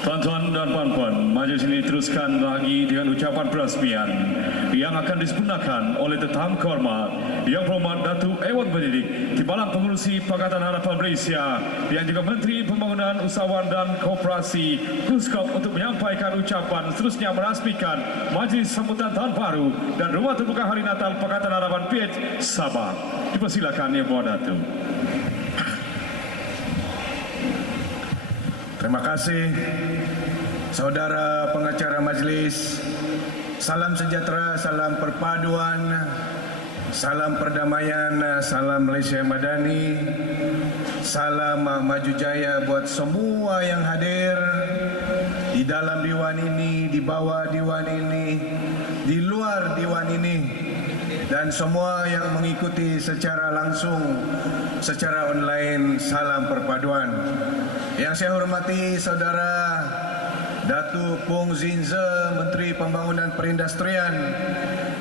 Tuan-tuan dan puan-puan, majlis ini teruskan lagi dengan ucapan peresmian yang akan disempurnakan oleh tetamu kehormat Yang Berhormat Datuk Ewan Pendidik Timbalan Pengurusi Pakatan Harapan Malaysia yang juga Menteri Pembangunan Usahawan dan Koperasi Kuskop untuk menyampaikan ucapan seterusnya merasmikan majlis sambutan tahun baru dan Rumah Terbuka Hari Natal Pakatan Harapan PH Sabah. Dipersilakan Yang Berhormat Datuk. Terima kasih saudara pengacara majlis. Salam sejahtera, salam perpaduan, salam perdamaian, salam Malaysia Madani, salam maju jaya buat semua yang hadir di dalam diwan ini, di bawah diwan ini, di luar diwan ini, dan semua yang mengikuti secara langsung, secara online. Salam perpaduan. Yang saya hormati saudara Datuk Pung Zinze, Menteri Pembangunan Perindustrian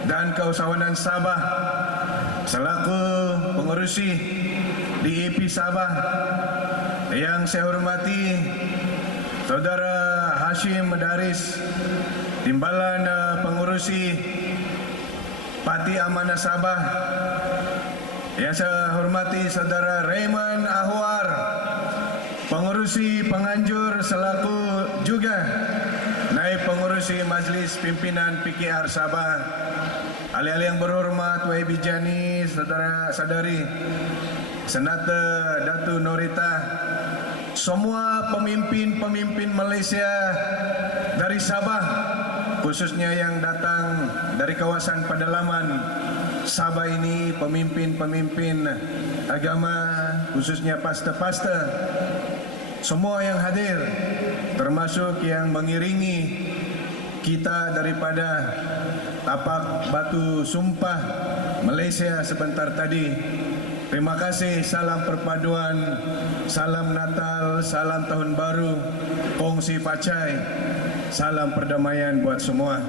dan Keusahawanan Sabah, selaku pengerusi DAP Sabah. Yang saya hormati saudara Hashim Madaris, Timbalan Pengurusi Parti Amanah Sabah. Yang saya hormati saudara Raymond Ahwar, pengurusi penganjur selaku juga naib pengurusi Majlis Pimpinan PKR Sabah. Ahli-ahli yang berhormat YB Jani, saudara-saudari Senata Datu Norita, semua pemimpin-pemimpin Malaysia dari Sabah, khususnya yang datang dari kawasan pedalaman Sabah ini, pemimpin-pemimpin agama, khususnya pastor-pastor, semua yang hadir, termasuk yang mengiringi kita daripada tapak batu sumpah Malaysia sebentar tadi. Terima kasih, salam perpaduan, salam Natal, salam Tahun Baru, kongsi pacai, salam perdamaian buat semua.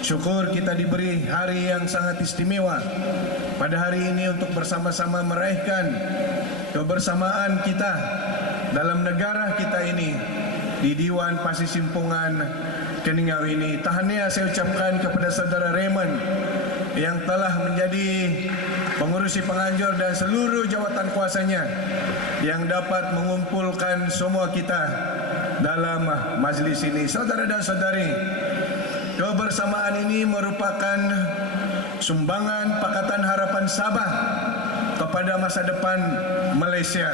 Syukur kita diberi hari yang sangat istimewa pada hari ini untuk bersama-sama meraihkan kebersamaan kita dalam negara kita ini di Diwan Pasisimpungan Keningau ini. Tahniah saya ucapkan kepada saudara Raymond yang telah menjadi pengurusi penganjur dan seluruh jawatan kuasanya yang dapat mengumpulkan semua kita dalam majlis ini. Saudara dan saudari, kebersamaan ini merupakan sumbangan Pakatan Harapan Sabah kepada masa depan Malaysia.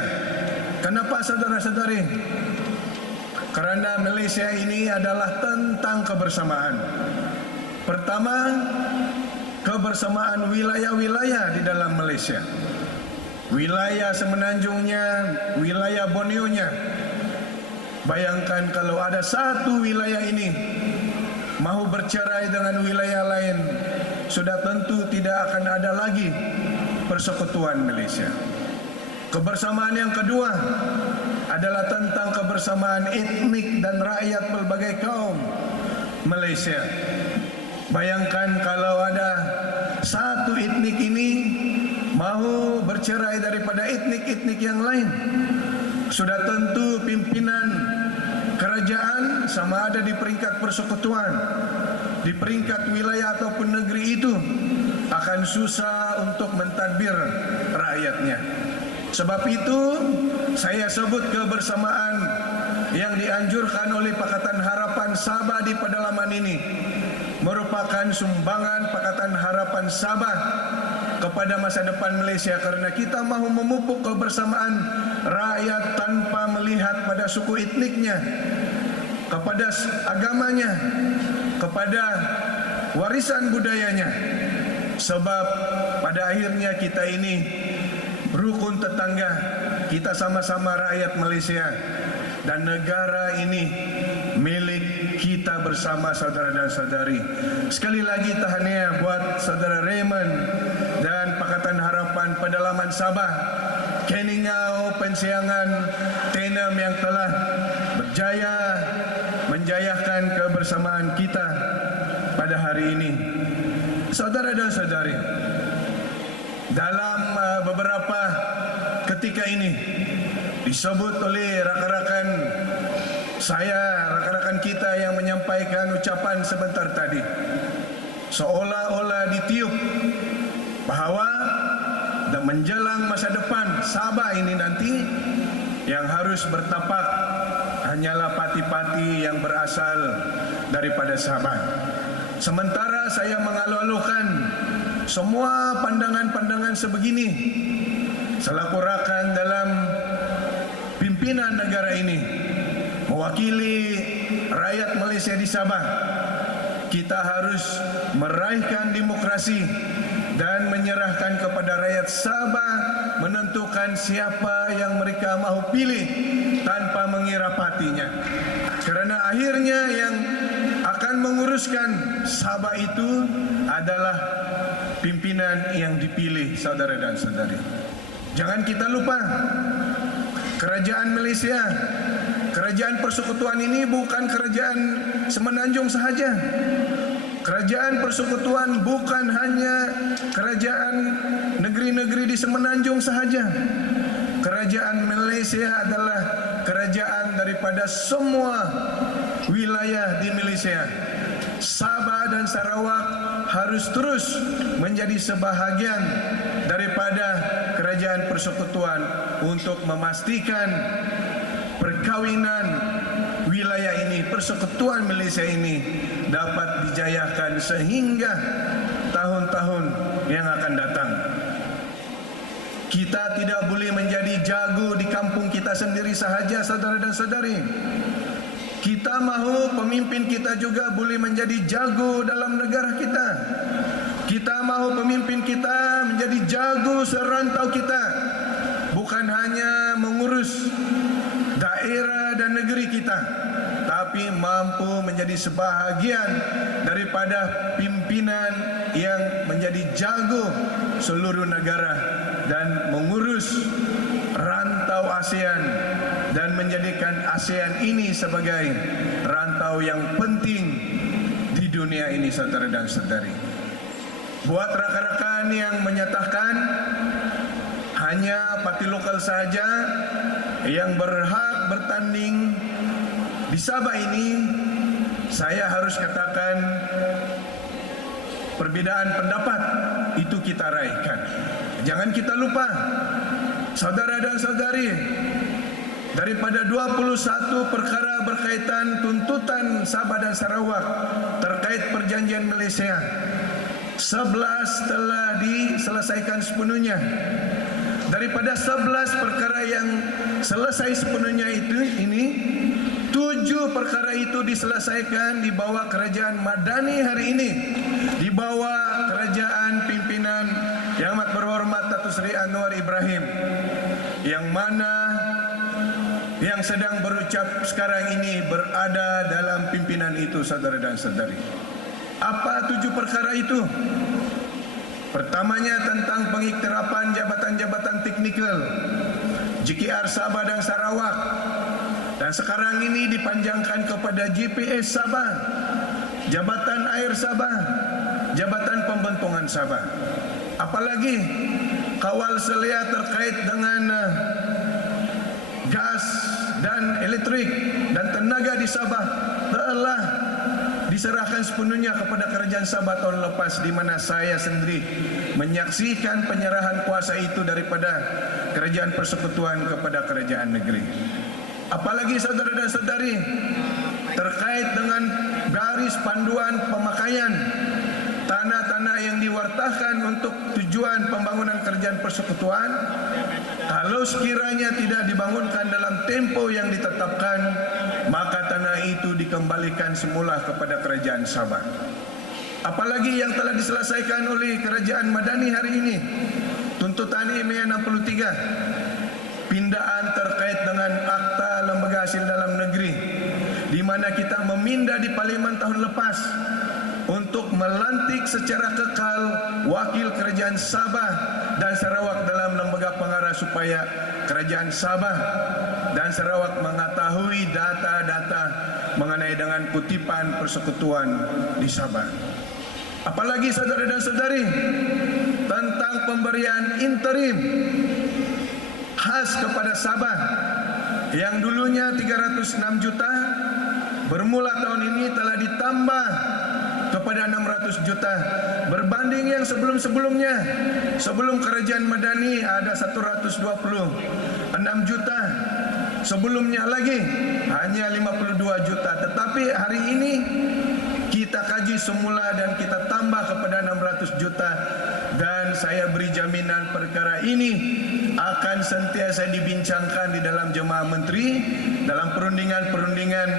Kenapa saudara-saudari? Karena Malaysia ini adalah tentang kebersamaan. Pertama, kebersamaan wilayah-wilayah di dalam Malaysia. Wilayah semenanjungnya, wilayah Borneo-nya. Bayangkan kalau ada satu wilayah ini mahu bercerai dengan wilayah lain, sudah tentu tidak akan ada lagi persekutuan Malaysia. Kebersamaan yang kedua adalah tentang kebersamaan etnik dan rakyat pelbagai kaum Malaysia. Bayangkan kalau ada satu etnik ini mahu bercerai daripada etnik-etnik yang lain, sudah tentu pimpinan kerajaan sama ada di peringkat persekutuan, di peringkat wilayah ataupun negeri itu akan susah untuk mentadbir rakyatnya. Sebab itu saya sebut kebersamaan yang dianjurkan oleh Pakatan Harapan Sabah di pedalaman ini merupakan sumbangan Pakatan Harapan Sabah kepada masa depan Malaysia, karena kita mahu memupuk kebersamaan rakyat tanpa melihat pada suku etniknya, kepada agamanya, kepada warisan budayanya. Sebab pada akhirnya kita ini rukun tetangga, kita sama-sama rakyat Malaysia, dan negara ini milik kita bersama, saudara dan saudari. Sekali lagi tahniah buat saudara Raymond dan Pakatan Harapan Pedalaman Sabah, Keningau, Pensiangan, Tenem yang telah berjaya menjayakan kebersamaan kita pada hari ini. Saudara dan saudari, dalam beberapa ketika ini disebut oleh rakan-rakan saya, rekan-rekan kita yang menyampaikan ucapan sebentar tadi, seolah-olah ditiup bahwa menjelang masa depan Sabah ini nanti yang harus bertapak hanyalah pati-pati yang berasal daripada Sabah. Sementara saya mengalu-alukan semua pandangan-pandangan sebegini selaku rakan dalam pimpinan negara ini, mewakili rakyat Malaysia di Sabah. Kita harus meraihkan demokrasi dan menyerahkan kepada rakyat Sabah menentukan siapa yang mereka mahu pilih tanpa mengira patinya. Karena akhirnya yang akan menguruskan Sabah itu adalah pimpinan yang dipilih, saudara dan saudari. Jangan kita lupa, kerajaan Malaysia, kerajaan persekutuan ini bukan kerajaan Semenanjung sahaja. Kerajaan persekutuan bukan hanya kerajaan negeri-negeri di Semenanjung sahaja. Kerajaan Malaysia adalah kerajaan daripada semua wilayah di Malaysia. Sabah dan Sarawak harus terus menjadi sebahagian daripada kerajaan persekutuan untuk memastikan perkawinan wilayah ini, persekutuan Malaysia ini dapat dijayakan sehingga tahun-tahun yang akan datang. Kita tidak boleh menjadi jago di kampung kita sendiri sahaja, saudara dan saudari. Kita mahu pemimpin kita juga boleh menjadi jago dalam negara kita. Kita mahu pemimpin kita menjadi jago serantau kita, bukan hanya mengurus daerah dan negeri kita, tapi mampu menjadi sebahagian daripada pimpinan yang menjadi jago seluruh negara dan mengurus rantau ASEAN dan menjadikan ASEAN ini sebagai rantau yang penting di dunia ini, saudara dan saudari. Buat rakan-rakan yang menyatakan hanya parti lokal saja yang berhak bertanding di Sabah ini, saya harus katakan perbedaan pendapat itu kita raihkan. Jangan kita lupa, saudara dan saudari, daripada 21 perkara berkaitan tuntutan Sabah dan Sarawak terkait perjanjian Malaysia, 11 telah diselesaikan sepenuhnya. Daripada 11 perkara yang selesai sepenuhnya ini 7 perkara itu diselesaikan di bawah kerajaan Madani hari ini, di bawah kerajaan pimpinan Yang Amat Berhormat Datuk Seri Anwar Ibrahim, yang mana yang sedang berucap sekarang ini berada dalam pimpinan itu, saudara dan saudari. Apa 7 perkara itu? Pertamanya tentang pengiktirapan jabatan-jabatan teknikal JKR Sabah dan Sarawak, dan sekarang ini dipanjangkan kepada GPS Sabah, Jabatan Air Sabah, Jabatan Pembentungan Sabah. Apalagi kawal selia terkait dengan gas dan elektrik dan tenaga di Sabah telah diserahkan sepenuhnya kepada kerajaan Sabah tahun lepas, di mana saya sendiri menyaksikan penyerahan kuasa itu daripada kerajaan persekutuan kepada kerajaan negeri. Apalagi saudara dan saudari, terkait dengan garis panduan pemakaian tanah-tanah yang diwartakan untuk tujuan pembangunan kerajaan persekutuan, kalau sekiranya tidak dibangunkan dalam tempo yang ditetapkan, maka tanah itu dikembalikan semula kepada kerajaan Sabah. Apalagi yang telah diselesaikan oleh kerajaan Madani hari ini, tuntutan IMEA 63, pindaan terkait dengan akta lembaga hasil dalam negeri, di mana kita meminda di Parlimen tahun lepas untuk melantik secara kekal wakil kerajaan Sabah dan Sarawak dalam lembaga pengarah, supaya kerajaan Sabah dan Sarawak mengetahui data-data mengenai dengan kutipan persekutuan di Sabah. Apalagi saudara dan saudari, tentang pemberian interim khas kepada Sabah yang dulunya 306 juta bermula tahun ini telah ditambah kepada 600 juta berbanding yang sebelum-sebelumnya. Sebelum kerajaan Madani ada 126 juta, sebelumnya lagi hanya 52 juta. Tetapi hari ini kita kaji semula dan kita tambah kepada 600 juta, dan saya beri jaminan perkara ini akan sentiasa dibincangkan di dalam jemaah menteri, dalam perundingan-perundingan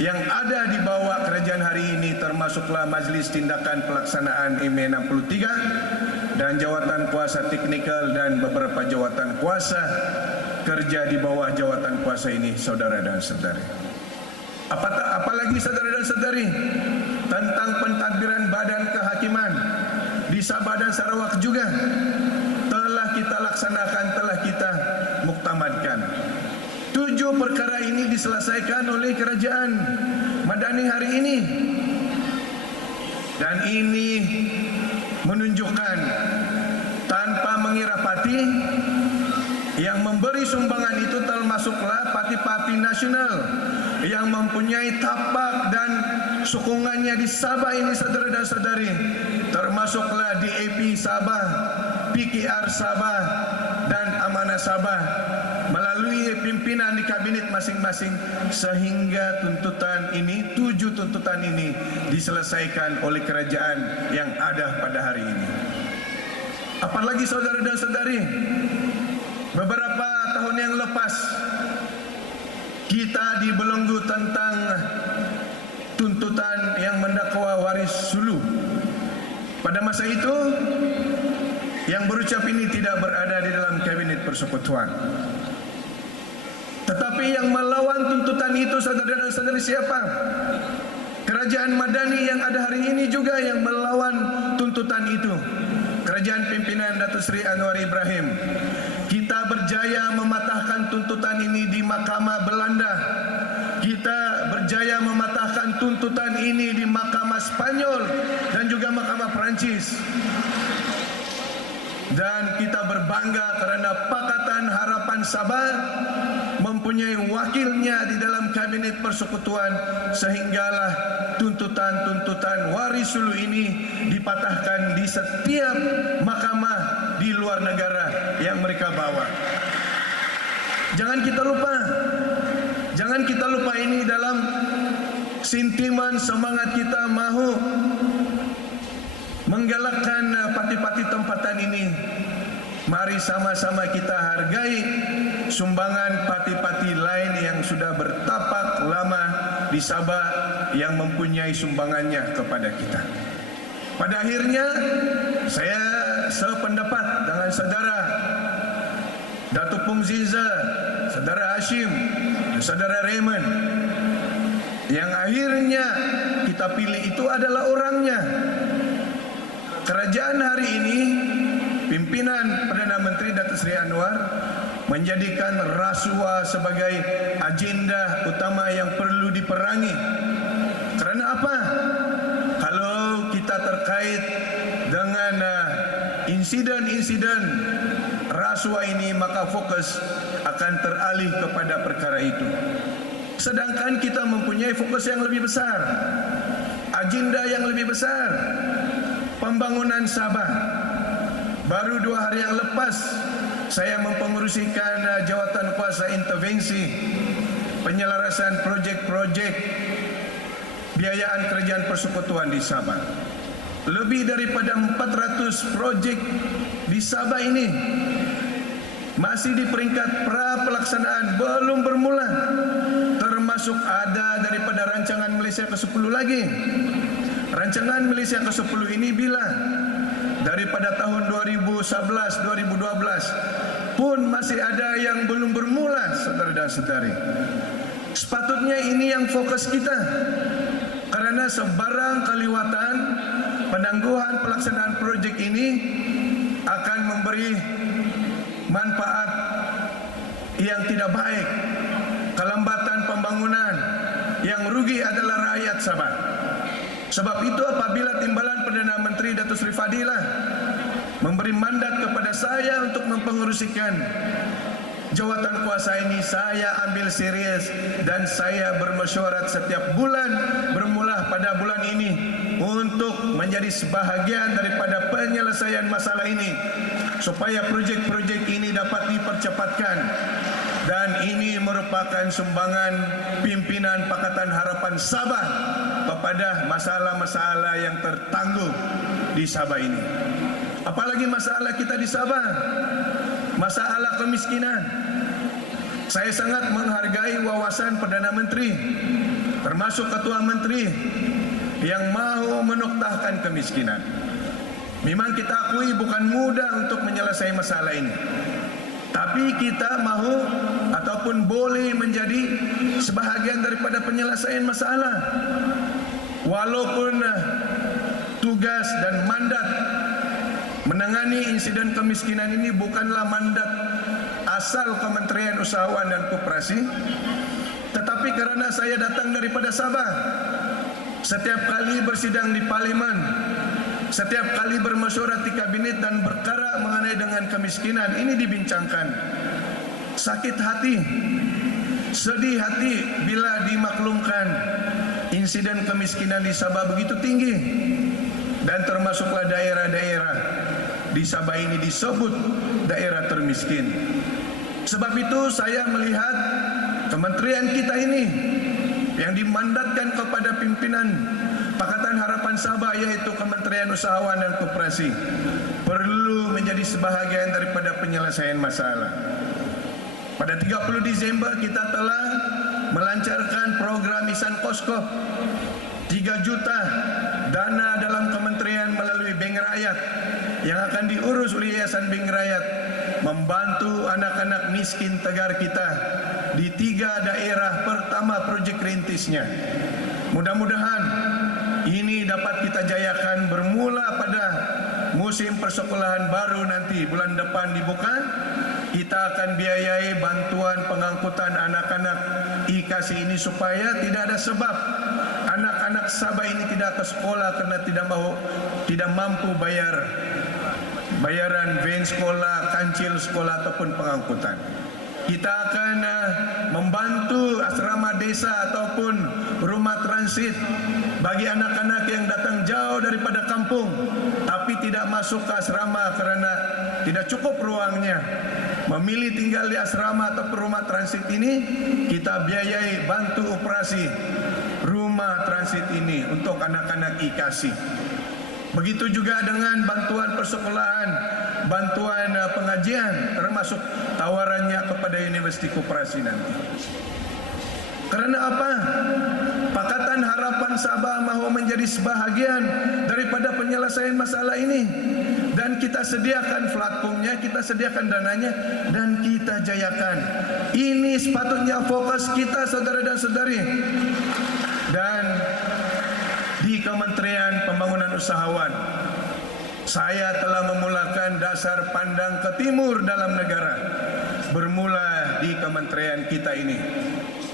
yang ada di bawah kerajaan hari ini, termasuklah Majlis Tindakan Pelaksanaan IME 63 dan jawatan kuasa teknikal dan beberapa jawatan kuasa kerja di bawah jawatan kuasa ini, saudara dan saudari. Apalagi saudara dan saudari, tentang pentadbiran badan kehakiman di Sabah dan Sarawak juga telah kita laksanakan, telah kita muktamadkan. 7 perkara ini diselesaikan oleh kerajaan Madani hari ini, dan ini menunjukkan tanpa mengira pati yang memberi sumbangan itu termasuklah parti-parti nasional yang mempunyai tapak dan sokongannya di Sabah ini, saudara dan saudari, termasuklah DAP Sabah, PKR Sabah dan Amanah Sabah melalui pimpinan di kabinet masing-masing, sehingga tuntutan ini, 7 tuntutan ini diselesaikan oleh kerajaan yang ada pada hari ini. Apalagi saudara dan saudari, beberapa tahun yang lepas kita dibelenggu tentang tuntutan yang mendakwa waris Sulu. Pada masa itu yang berucap ini tidak berada di dalam kabinet persekutuan. Tetapi yang melawan tuntutan itu, saudara dan saudari, siapa? Kerajaan Madani yang ada hari ini juga yang melawan tuntutan itu. Kerajaan pimpinan Datuk Seri Anwar Ibrahim. Kita berjaya mematahkan tuntutan ini di Mahkamah Belanda. Kita berjaya mematahkan tuntutan ini di Mahkamah Spanyol dan juga Mahkamah Perancis. Dan kita berbangga kerana Pakatan Harapan Sabah mempunyai wakilnya di dalam kabinet persekutuan, sehinggalah tuntutan-tuntutan waris Sulu ini dipatahkan di setiap mahkamah di luar negara yang mereka bawa. Jangan kita lupa ini dalam sentimen semangat kita mahu menggalakkan parti-parti tempatan ini. Mari sama-sama kita hargai sumbangan parti-parti lain yang sudah bertapak lama di Sabah yang mempunyai sumbangannya kepada kita. Pada akhirnya saya sependapat dengan saudara Datuk Pung Ziza, saudara Hashim, saudara Raymond. Yang akhirnya kita pilih itu adalah orangnya. Kerajaan hari ini, pimpinan Perdana Menteri Datuk Seri Anwar menjadikan rasuah sebagai agenda utama yang perlu diperangi. Kerana apa? Kalau kita terkait dengan insiden-insiden rasuah ini, maka fokus akan teralih kepada perkara itu. Sedangkan kita mempunyai fokus yang lebih besar, agenda yang lebih besar, pembangunan Sabah. Baru 2 hari yang lepas saya mempengerusikan jawatan kuasa intervensi penyelarasan projek-projek biayaan kerajaan persekutuan di Sabah. Lebih daripada 400 projek di Sabah ini masih di peringkat pra-pelaksanaan, belum bermula. Termasuk ada daripada rancangan Malaysia ke-10 lagi. Rancangan Malaysia ke-10 ini bila daripada tahun 2011-2012 pun masih ada yang belum bermula, saudara dan saudari. Sepatutnya ini yang fokus kita, kerana sebarang keliwatan penangguhan pelaksanaan projek ini akan memberi manfaat yang tidak baik, kelambatan pembangunan, yang rugi adalah rakyat Sabah. Sebab itu apabila timbalan Perdana Menteri Datuk Seri Fadilah memberi mandat kepada saya untuk mempengerusikan Jawatan kuasa ini saya ambil serius dan saya bermesyuarat setiap bulan bermula pada bulan ini untuk menjadi sebahagian daripada penyelesaian masalah ini supaya projek-projek ini dapat dipercepatkan. Dan ini merupakan sumbangan pimpinan Pakatan Harapan Sabah kepada masalah-masalah yang tertangguh di Sabah ini. Apalagi masalah kita di Sabah, masalah kemiskinan. Saya sangat menghargai wawasan Perdana Menteri, termasuk Ketua Menteri yang mahu menoktahkan kemiskinan. Memang kita akui bukan mudah untuk menyelesaikan masalah ini. Tapi kita mahu ataupun boleh menjadi sebahagian daripada penyelesaian masalah. Walaupun tugas dan mandat menangani insiden kemiskinan ini bukanlah mandat asal Kementerian Usahawan dan Koperasi, tetapi karena saya datang daripada Sabah, setiap kali bersidang di Parlimen, setiap kali bermesyuarat di kabinet dan perkara mengenai dengan kemiskinan ini dibincangkan. Sakit hati, sedih hati bila dimaklumkan insiden kemiskinan di Sabah begitu tinggi. Dan termasuklah daerah-daerah di Sabah ini disebut daerah termiskin. Sebab itu saya melihat kementerian kita ini yang dimandatkan kepada pimpinan Pakatan Harapan Sabah, yaitu Kementerian Usahawan dan Koperasi, perlu menjadi sebahagian daripada penyelesaian masalah. Pada 30 Desember kita telah melancarkan program Isan Koskop, 3 juta dana dalam kementerian melalui Bank Rakyat yang akan diurus oleh Yayasan Bank Rakyat, membantu anak-anak miskin Tegar kita di 3 daerah pertama projek rintisnya. Mudah-mudahan ini dapat kita jayakan bermula pada musim persekolahan baru nanti bulan depan dibuka. Kita akan biayai bantuan pengangkutan anak-anak IKASI ini supaya tidak ada sebab anak-anak Sabah ini tidak ke sekolah karena tidak mampu bayaran van sekolah, kancil sekolah ataupun pengangkutan. Kita akan membantu asrama desa ataupun rumah transit bagi anak-anak yang datang jauh daripada kampung tapi tidak masuk ke asrama karena tidak cukup ruangnya. Memilih tinggal di asrama atau rumah transit ini, kita biayai bantu operasi rumah transit ini untuk anak-anak IKASI. Begitu juga dengan bantuan persekolahan, bantuan pengajian, termasuk tawarannya kepada Universiti Koperasi nanti. Karena apa? Pakatan Harapan Sabah mahu menjadi sebahagian daripada penyelesaian masalah ini. Dan kita sediakan platformnya, kita sediakan dananya, dan kita jayakan. Ini sepatutnya fokus kita, saudara dan saudari. Dan di Kementerian Pembangunan Usahawan, saya telah memulakan dasar pandang ke timur dalam negara. Bermula di kementerian kita ini,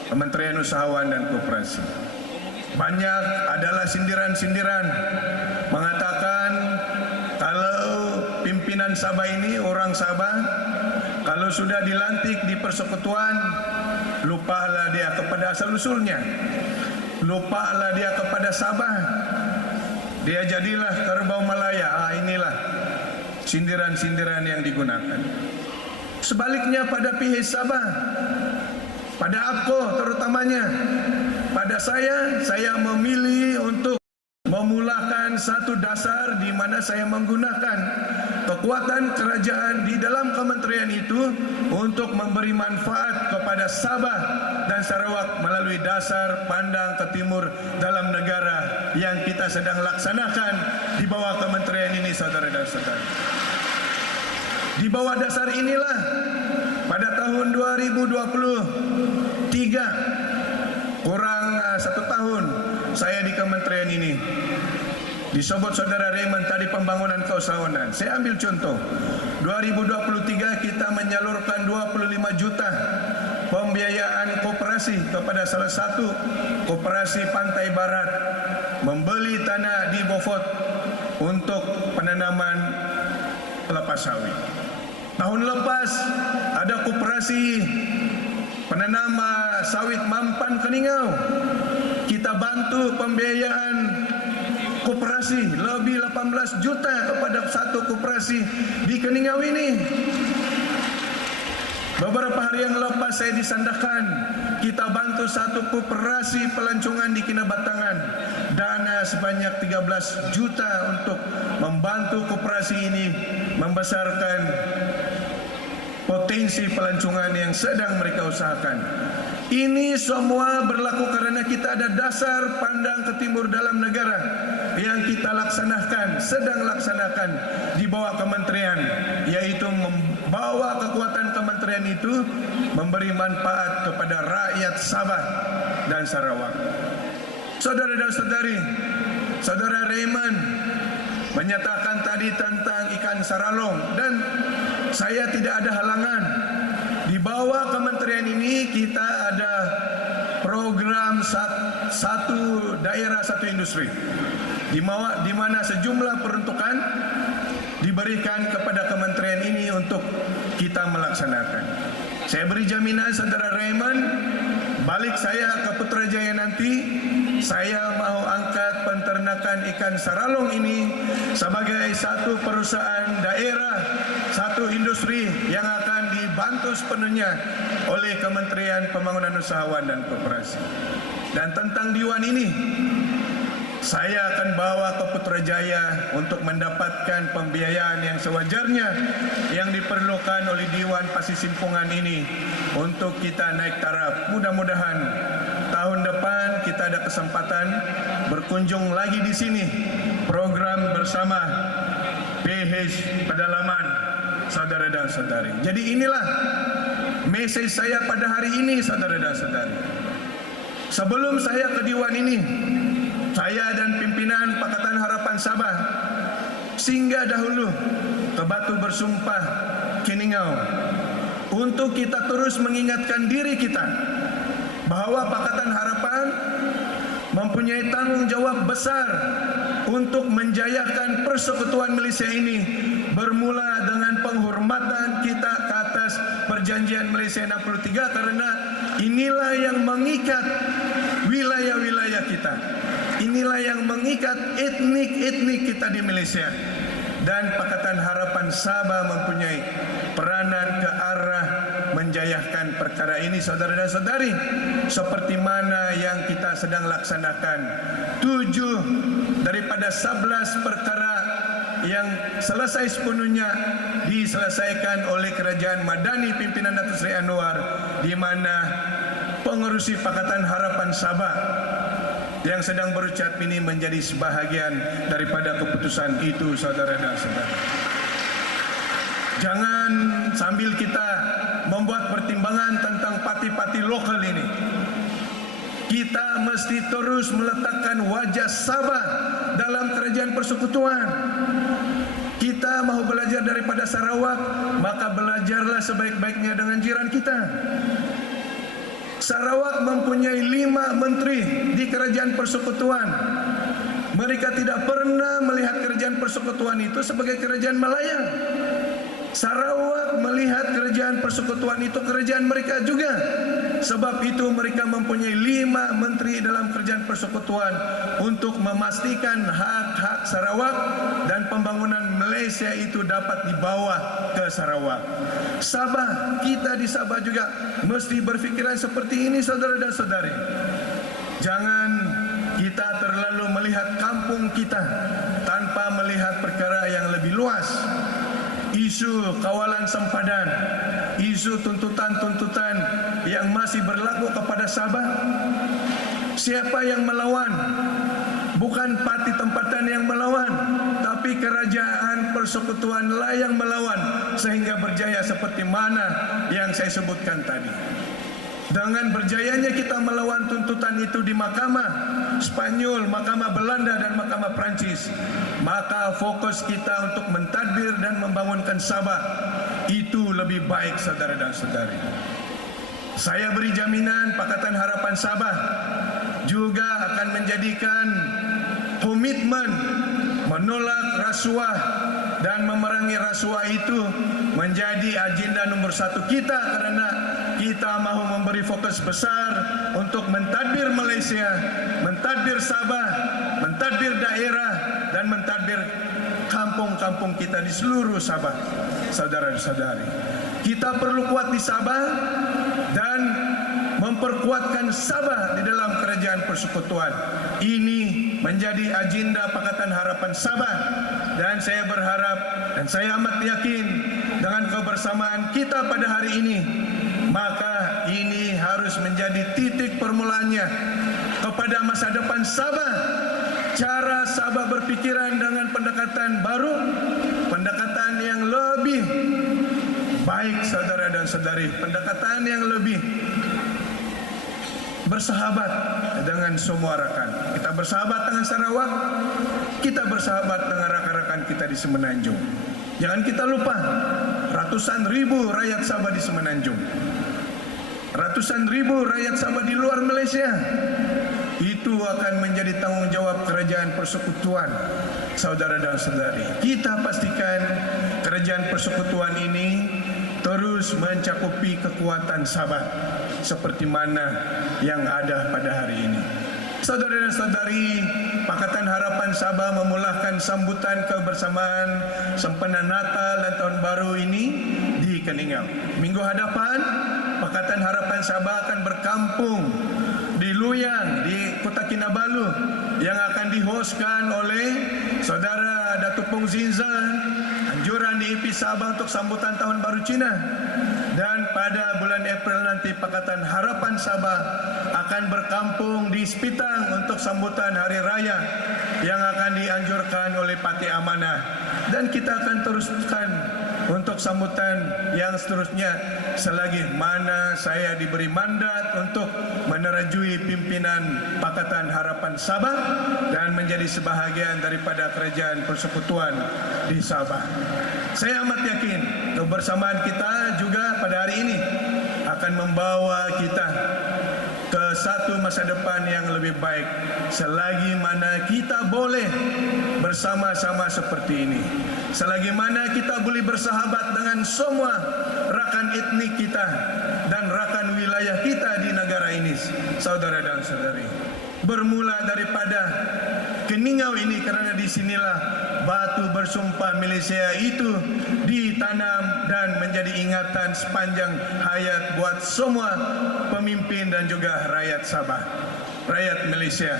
Kementerian Usahawan dan Koperasi. Banyak adalah sindiran-sindiran mengatakan kalau pimpinan Sabah ini orang Sabah, kalau sudah dilantik di persekutuan, lupalah dia kepada asal-usulnya, lupalah dia kepada Sabah, dia jadilah kerbau Malaya. Inilah sindiran-sindiran yang digunakan. Sebaliknya pada pihak Sabah, pada APKO terutamanya, pada saya memilih untuk memulakan satu dasar di mana saya menggunakan kekuatan kerajaan di dalam kementerian itu untuk memberi manfaat kepada Sabah dan Sarawak melalui dasar pandang ke timur dalam negara yang kita sedang laksanakan di bawah kementerian ini, saudara dan saudara. Di bawah dasar inilah pada tahun 2023, kurang 1 tahun saya di kementerian ini. Disebut saudara Raymond tadi pembangunan keusahawanan. Saya ambil contoh. 2023 kita menyalurkan 25 juta pembiayaan koperasi kepada salah satu koperasi Pantai Barat membeli tanah di Beaufort untuk penanaman kelapa sawit. Tahun lepas ada koperasi penanam sawit Mampan Keningau. Kita bantu pembiayaan koperasi lebih 18 juta kepada satu koperasi di Keningau ini. Beberapa hari yang lepas saya disandahkan, kita bantu satu koperasi pelancongan di Kinabatangan, dana sebanyak 13 juta untuk membantu koperasi ini membesarkan potensi pelancongan yang sedang mereka usahakan. Ini semua berlaku karena kita ada dasar pandang ke timur dalam negara yang kita laksanakan, sedang laksanakan di bawah kementerian, yaitu membawa kekuatan kementerian itu memberi manfaat kepada rakyat Sabah dan Sarawak. Saudara dan saudari, Saudara Raymond menyatakan tadi tentang ikan saralong, dan saya tidak ada halangan. Di bawah kementerian ini kita ada program satu daerah satu industri, di mana sejumlah peruntukan diberikan kepada kementerian ini untuk kita melaksanakan. Saya beri jaminan saudara Raymond, balik saya ke Putrajaya nanti, saya mau angkat penternakan ikan saralong ini sebagai satu perusahaan daerah, satu industri yang akan dibantu sepenuhnya oleh Kementerian Pembangunan Usahawan dan Koperasi. Dan tentang Diwan ini, saya akan bawa ke Putrajaya untuk mendapatkan pembiayaan yang sewajarnya yang diperlukan oleh Diwan Pasisimpungan ini untuk kita naik taraf. Mudah-mudahan tahun depan kita ada kesempatan berkunjung lagi di sini, program bersama PH Pedalaman, saudara dan saudari. Jadi inilah mesej saya pada hari ini, saudara dan saudari. Sebelum saya ke Diwan ini, saya dan pimpinan Pakatan Harapan Sabah singgah dahulu ke Batu Bersumpah Keningau untuk kita terus mengingatkan diri kita bahwa Pakatan Harapan mempunyai tanggung jawab besar untuk menjayakan persekutuan Malaysia ini, bermula dengan penghormatan kita ke atas Perjanjian Malaysia 63, karena inilah yang mengikat wilayah-wilayah kita. Inilah yang mengikat etnik-etnik kita di Malaysia. Dan Pakatan Harapan Sabah mempunyai peranan ke arah menjayahkan perkara ini, saudara dan saudari. Seperti mana yang kita sedang laksanakan. 7 daripada 11 perkara yang selesai sepenuhnya diselesaikan oleh Kerajaan Madani pimpinan Datuk Seri Anwar, di mana pengerusi Pakatan Harapan Sabah yang sedang berucap ini menjadi sebahagian daripada keputusan itu, saudara dan saudara. Jangan sambil kita membuat pertimbangan tentang parti-parti lokal ini, kita mesti terus meletakkan wajah Sabah dalam kerajaan persekutuan. Kita mau belajar daripada Sarawak, maka belajarlah sebaik-baiknya dengan jiran kita. Sarawak mempunyai 5 menteri di kerajaan persekutuan. Mereka tidak pernah melihat kerajaan persekutuan itu sebagai kerajaan Malaya. Sarawak melihat kerajaan persekutuan itu kerajaan mereka juga. Sebab itu mereka mempunyai 5 menteri dalam kerajaan persekutuan untuk memastikan hak-hak Sarawak dan pembangunan Malaysia itu dapat dibawa ke Sarawak. Sabah, kita di Sabah juga mesti berfikiran seperti ini, saudara dan saudari. Jangan kita terlalu melihat kampung kita tanpa melihat perkara yang lebih luas. Isu kawalan sempadan, isu tuntutan-tuntutan yang masih berlaku kepada Sabah. Siapa yang melawan? Bukan parti tempatan yang melawan, tapi kerajaan persekutuan lah yang melawan sehingga berjaya seperti mana yang saya sebutkan tadi. Dengan berjayanya kita melawan tuntutan itu di Mahkamah Spanyol, Mahkamah Belanda dan Mahkamah Perancis, maka fokus kita untuk mentadbir dan membangunkan Sabah itu lebih baik, saudara dan saudari. Saya beri jaminan Pakatan Harapan Sabah juga akan menjadikan komitmen menolak rasuah dan memerangi rasuah itu menjadi agenda nomor 1 kita, karena kita mahu memberi fokus besar untuk mentadbir Malaysia, mentadbir Sabah, mentadbir daerah, dan mentadbir kampung-kampung kita di seluruh Sabah. Saudara-saudari, kita perlu kuat di Sabah dan memperkuatkan Sabah di dalam kerajaan persekutuan. Ini menjadi agenda Pakatan Harapan Sabah, dan saya berharap dan saya amat yakin dengan kebersamaan kita pada hari ini, maka ini harus menjadi titik permulaannya kepada masa depan Sabah. Cara Sabah berpikiran dengan pendekatan baru, pendekatan yang lebih baik, saudara dan saudari, pendekatan yang lebih bersahabat dengan semua rakan. Kita bersahabat dengan Sarawak, kita bersahabat dengan rakan-rakan kita di Semenanjung. Jangan kita lupa, ratusan ribu rakyat Sabah di Semenanjung, ratusan ribu rakyat Sabah di luar Malaysia. Itu akan menjadi tanggung jawab kerajaan persekutuan, saudara dan saudari. Kita pastikan kerajaan persekutuan ini terus mencakupi kekuatan Sabah seperti mana yang ada pada hari ini. Saudara dan saudari, Pakatan Harapan Sabah memulakan sambutan kebersamaan sempena Natal dan Tahun Baru ini di Keningau. Minggu hadapan, Pakatan Harapan Sabah akan berkampung di Luyang, di Kota Kinabalu, yang akan dihostkan oleh Saudara Datuk Pong Zinza, anjuran di IP Sabah untuk sambutan Tahun Baru Cina. Dan pada bulan April nanti Pakatan Harapan Sabah akan berkampung di Sepitang untuk sambutan Hari Raya yang akan dianjurkan oleh Parti Amanah. Dan kita akan teruskan untuk sambutan yang seterusnya selagi mana saya diberi mandat untuk menerajui pimpinan Pakatan Harapan Sabah dan menjadi sebahagian daripada kerajaan persekutuan di Sabah. Saya amat yakin kebersamaan kita juga pada hari ini akan membawa kita ke satu masa depan yang lebih baik selagi mana kita boleh bersama-sama seperti ini, selagi mana kita boleh bersahabat dengan semua rakan etnik kita dan rakan wilayah kita di negara ini, saudara dan saudari. Bermula daripada Keningau ini, karena disinilah batu bersumpah Malaysia itu ditanam dan menjadi ingatan sepanjang hayat buat semua pemimpin dan juga rakyat Sabah, rakyat Malaysia,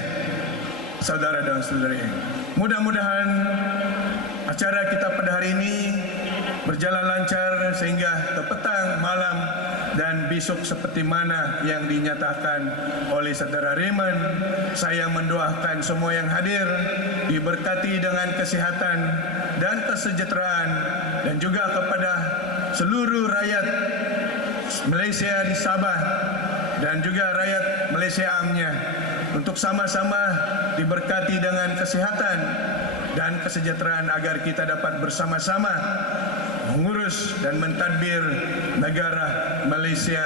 saudara dan saudari. Mudah-mudahan acara kita pada hari ini berjalan lancar sehingga ke petang, malam dan besok seperti mana yang dinyatakan oleh Saudara Raymond. Saya mendoakan semua yang hadir diberkati dengan kesihatan dan kesejahteraan, dan juga kepada seluruh rakyat Malaysia di Sabah dan juga rakyat Malaysia amnya untuk sama-sama diberkati dengan kesihatan dan kesejahteraan agar kita dapat bersama-sama mengurus dan mentadbir negara Malaysia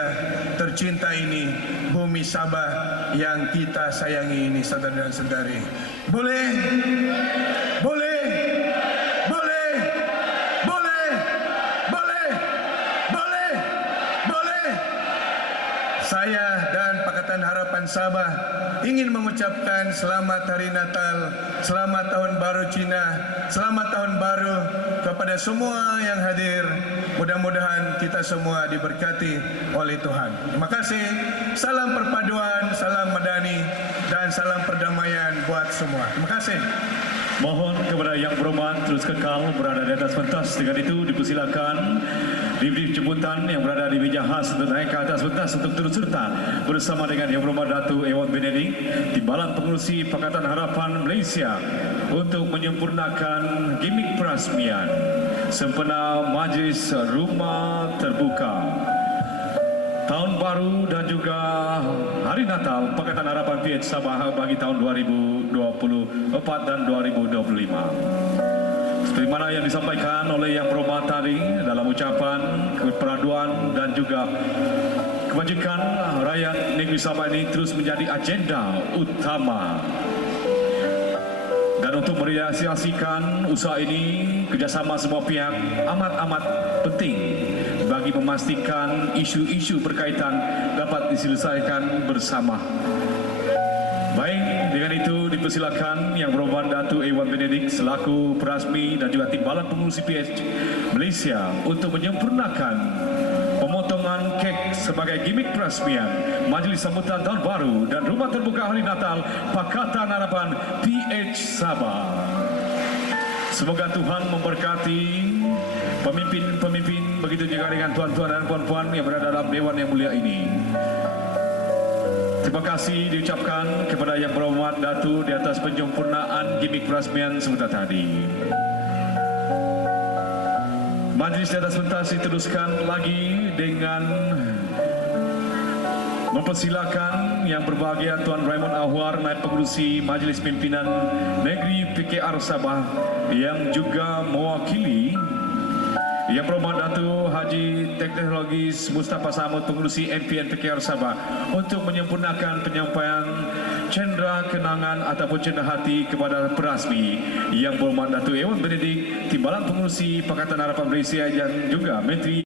tercinta ini, bumi Sabah yang kita sayangi ini, saudara dan saudari. Boleh? Boleh? Boleh? Boleh? Boleh? Boleh? Boleh? Saya dan Pakatan Harapan Sabah ingin mengucapkan selamat Hari Natal, selamat Tahun Baru Cina, selamat Tahun Baru kepada semua yang hadir. Mudah-mudahan kita semua diberkati oleh Tuhan. Terima kasih. Salam perpaduan, salam madani, dan salam perdamaian buat semua. Terima kasih. Mohon kepada yang berhormat terus kekal berada di atas pentas. Dengan itu dipersilakan diberi jemputan yang berada di meja khas untuk naik ke atas pentas untuk turut serta bersama dengan Yang Berhormat Datuk Ewan Benedict, Timbalan Pengerusi Pakatan Harapan Malaysia, untuk menyempurnakan gimik perasmian sempena Majlis Rumah Terbuka Tahun Baru dan juga Hari Natal Pakatan Harapan PH Sabah bagi tahun 2024 dan 2025. Seperti mana yang disampaikan oleh Yang Berhormat tadi dalam ucapan keperaduan dan juga kebajikan rakyat negeri Sabah ini terus menjadi agenda utama. Dan Dan untuk merealisasikan usaha ini, kerjasama semua pihak amat penting bagi memastikan isu-isu berkaitan dapat diselesaikan bersama. Baik, dengan itu dipersilakan Yang Berhormat Datuk Ewan Benedict selaku perasmi dan juga Timbalan Pengurusi PH Malaysia untuk menyempurnakan pemotongan kek sebagai gimik perasmian Majlis Sambutan Tahun Baru dan Rumah Terbuka Hari Natal Pakatan Harapan PH Sabah. Semoga Tuhan memberkati pemimpin-pemimpin, begitu juga dengan tuan-tuan dan puan-puan yang berada dalam Dewan yang mulia ini. Terima kasih diucapkan kepada Yang Berhormat Datuk di atas penyempurnaan gimik perasmian sebentar tadi. Majlis di atas pentas diteruskan lagi dengan mempersilakan Yang Berbahagia Tuan Raymond Ahwar, Naib Pengerusi Majlis Pimpinan Negeri PKR Sabah yang juga mewakili Yang Berhormat Datuk Haji Teknologis Mustafa Samud, Pengerusi MPN PKR Sabah untuk menyempurnakan penyampaian cendera kenangan ataupun cendera hati kepada perasmi Yang Berhormat Datuk Ewan Benedict, Timbalan Pengerusi Pakatan Harapan Malaysia dan juga Menteri